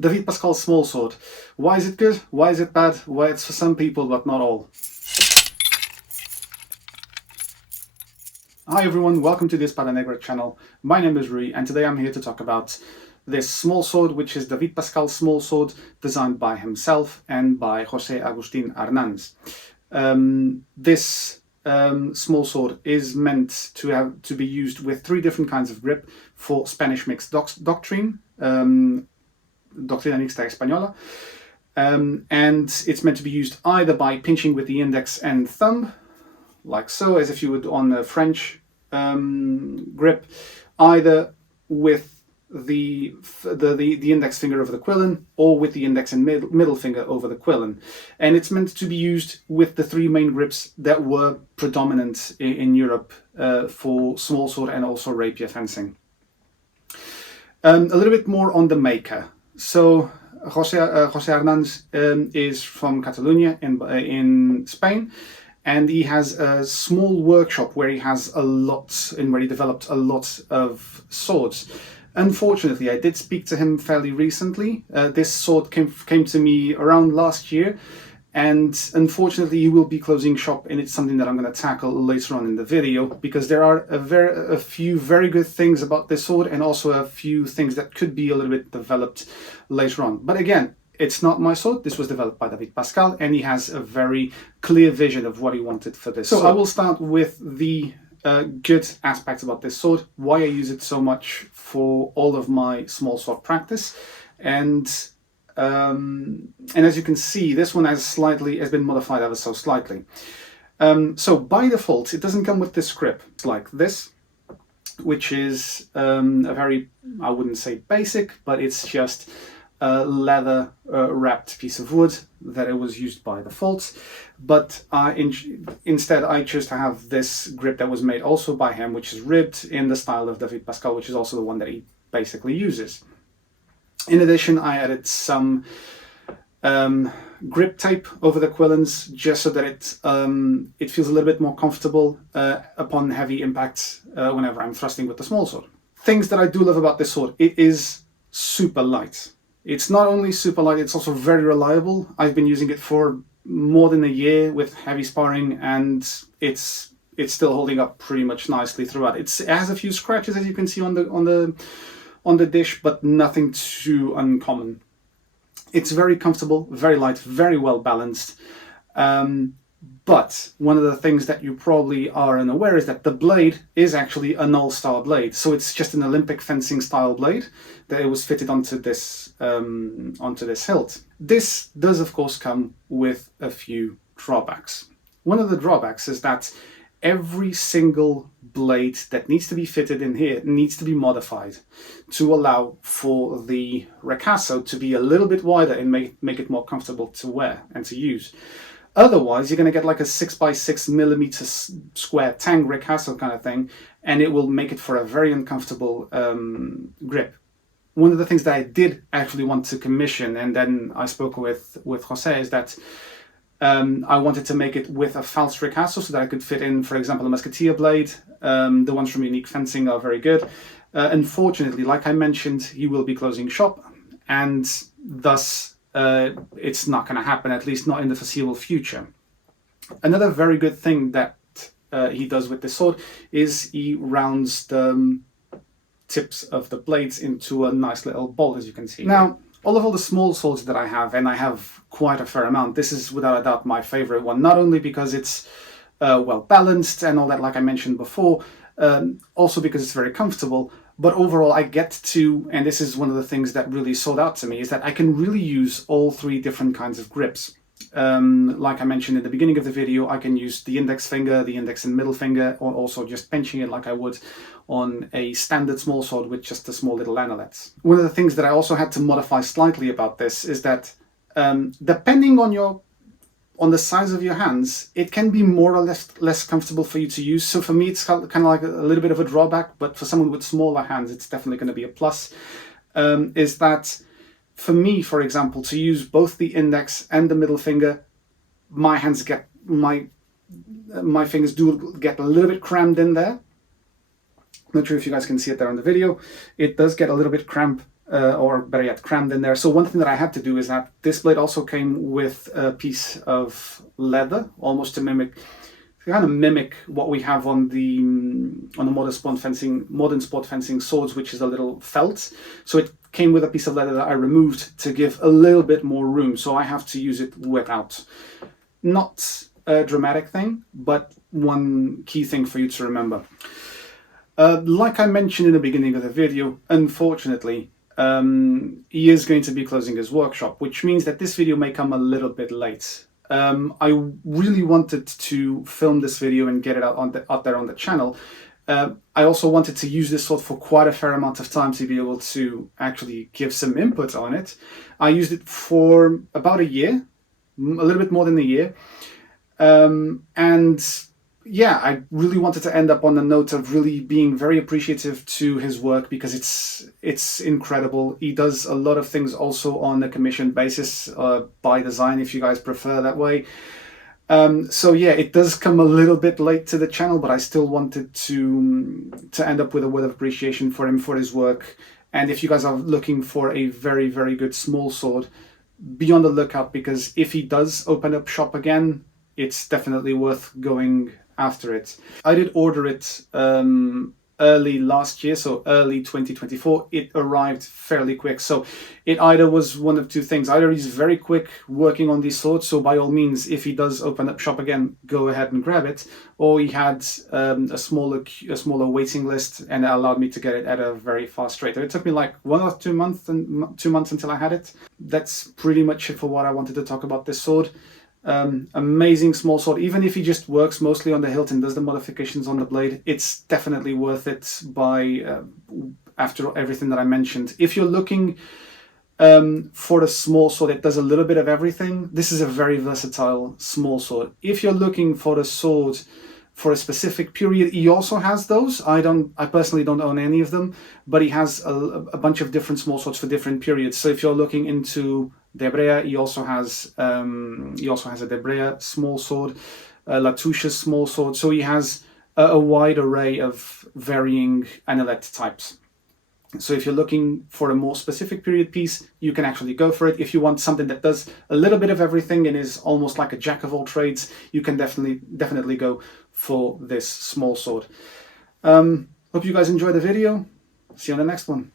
David Pascal Smallsword. Why is it good? Why is it bad? Well, it's for some people, but not all. Hi everyone, welcome to this Espada Negra channel. My name is Rui, and today I'm here to talk about this smallsword, which is David Pascal smallsword, designed by himself and by J.A Arnanz. This smallsword is meant to be used with three different kinds of grip for Spanish Mixed Doctrine, Doctrina Mixta Española, and it's meant to be used either by pinching with the index and thumb, like so, as if you would on a French grip, either with the index finger over the quillen, or with the index and middle finger over the quillen. And it's meant to be used with the three main grips that were predominant in Europe for smallsword and also rapier fencing. A little bit more on the maker. So J.A Arnanz is from Catalonia in Spain, and he has a small workshop where he has where he developed a lot of swords. Unfortunately, I did speak to him fairly recently. This sword came to me around last year, and unfortunately he will be closing shop, and it's something that I'm going to tackle later on in the video, because there are a few very good things about this sword, and also a few things that could be a little bit developed later on. But again, it's not my sword. This was developed by David Pascal, and he has a very clear vision of what he wanted for this. So I will start with the good aspects about this sword, why I use it so much for all of my small sword practice, and as you can see, this one has been modified ever so slightly. So by default, it doesn't come with this grip. It's like this, which is a very, I wouldn't say basic, but it's just a leather wrapped piece of wood that it was used by default. But instead I chose to have this grip that was made also by him, which is ribbed in the style of David Pascal, which is also the one that he basically uses. In addition, I added some grip tape over the quillens, just so that it feels a little bit more comfortable upon heavy impact whenever I'm thrusting with the small sword. Things that I do love about this sword: it is super light. It's not only super light, it's also very reliable. I've been using it for more than a year with heavy sparring, and it's still holding up pretty much nicely throughout. It has a few scratches, as you can see on the dish, but nothing too uncommon. It's very comfortable, very light, very well balanced. But one of the things that you probably are unaware is that the blade is actually an all-star blade. So it's just an Olympic fencing style blade that it was fitted onto this hilt. This does, of course, come with a few drawbacks. One of the drawbacks is that every single blade that needs to be fitted in here needs to be modified to allow for the ricasso to be a little bit wider and make it more comfortable to wear and to use. Otherwise, you're going to get like a 6x6mm square tang ricasso kind of thing, and it will make it for a very uncomfortable grip. One of the things that I did actually want to commission, and then I spoke with Jose, is that I wanted to make it with a false ricasso so that I could fit in, for example, a musketeer blade. The ones from Unique Fencing are very good. Unfortunately, like I mentioned, he will be closing shop, and thus it's not going to happen, at least not in the foreseeable future. Another very good thing that he does with this sword is he rounds the tips of the blades into a nice little bolt, as you can see. Now, all the small swords that I have, and I have quite a fair amount, this is without a doubt my favorite one, not only because it's well balanced and all that, like I mentioned before, also because it's very comfortable, but overall I get to, and this is one of the things that really sold out to me, is that I can really use all three different kinds of grips. Like I mentioned in the beginning of the video, I can use the index finger, the index and middle finger, or also just pinching it like I would on a standard small sword with just the small little analets. One of the things that I also had to modify slightly about this is that depending on the size of your hands, it can be more or less comfortable for you to use. So for me, it's kind of like a little bit of a drawback, but for someone with smaller hands, it's definitely going to be a plus. Is that for me, for example, to use both the index and the middle finger, my fingers do get a little bit crammed in there. Not sure if you guys can see it there on the video. It does get a little bit cramped or better yet, crammed in there. So one thing that I had to do is that this blade also came with a piece of leather, almost to kind of mimic what we have on the modern sport fencing swords, which is a little felt. So it came with a piece of leather that I removed to give a little bit more room. So I have to use it without. Not a dramatic thing, but one key thing for you to remember. Like I mentioned in the beginning of the video, unfortunately, he is going to be closing his workshop, which means that this video may come a little bit late. I really wanted to film this video and get it out there on the channel. I also wanted to use this sword for quite a fair amount of time to be able to actually give some input on it. I used it for about a year, a little bit more than a year. And yeah, I really wanted to end up on the note of really being very appreciative to his work, because it's incredible. He does a lot of things also on a commission basis, by design, if you guys prefer that way. So yeah, it does come a little bit late to the channel, but I still wanted to end up with a word of appreciation for him, for his work. And if you guys are looking for a very, very good small sword, be on the lookout, because if he does open up shop again, it's definitely worth going after it. I did order it early last year, so early 2024. It arrived fairly quick, so it either was one of two things. Either he's very quick working on these swords, so by all means, if he does open up shop again, go ahead and grab it, or he had a smaller waiting list, and it allowed me to get it at a very fast rate. It took me like 1 or 2 months until I had it. That's pretty much it for what I wanted to talk about this sword. Amazing small sword. Even if he just works mostly on the hilt and does the modifications on the blade, it's definitely worth it after everything that I mentioned. If you're looking for a small sword that does a little bit of everything, this is a very versatile small sword. If you're looking for a sword for a specific period, he also has those. I personally don't own any of them, but he has a bunch of different small swords for different periods. So if you're looking into Debrea, he also has a Debrea small sword, Latouche's small sword. So he has a wide array of varying Analet types. So if you're looking for a more specific period piece, you can actually go for it. If you want something that does a little bit of everything and is almost like a jack of all trades, you can definitely go for this small sword. Hope you guys enjoyed the video. See you on the next one.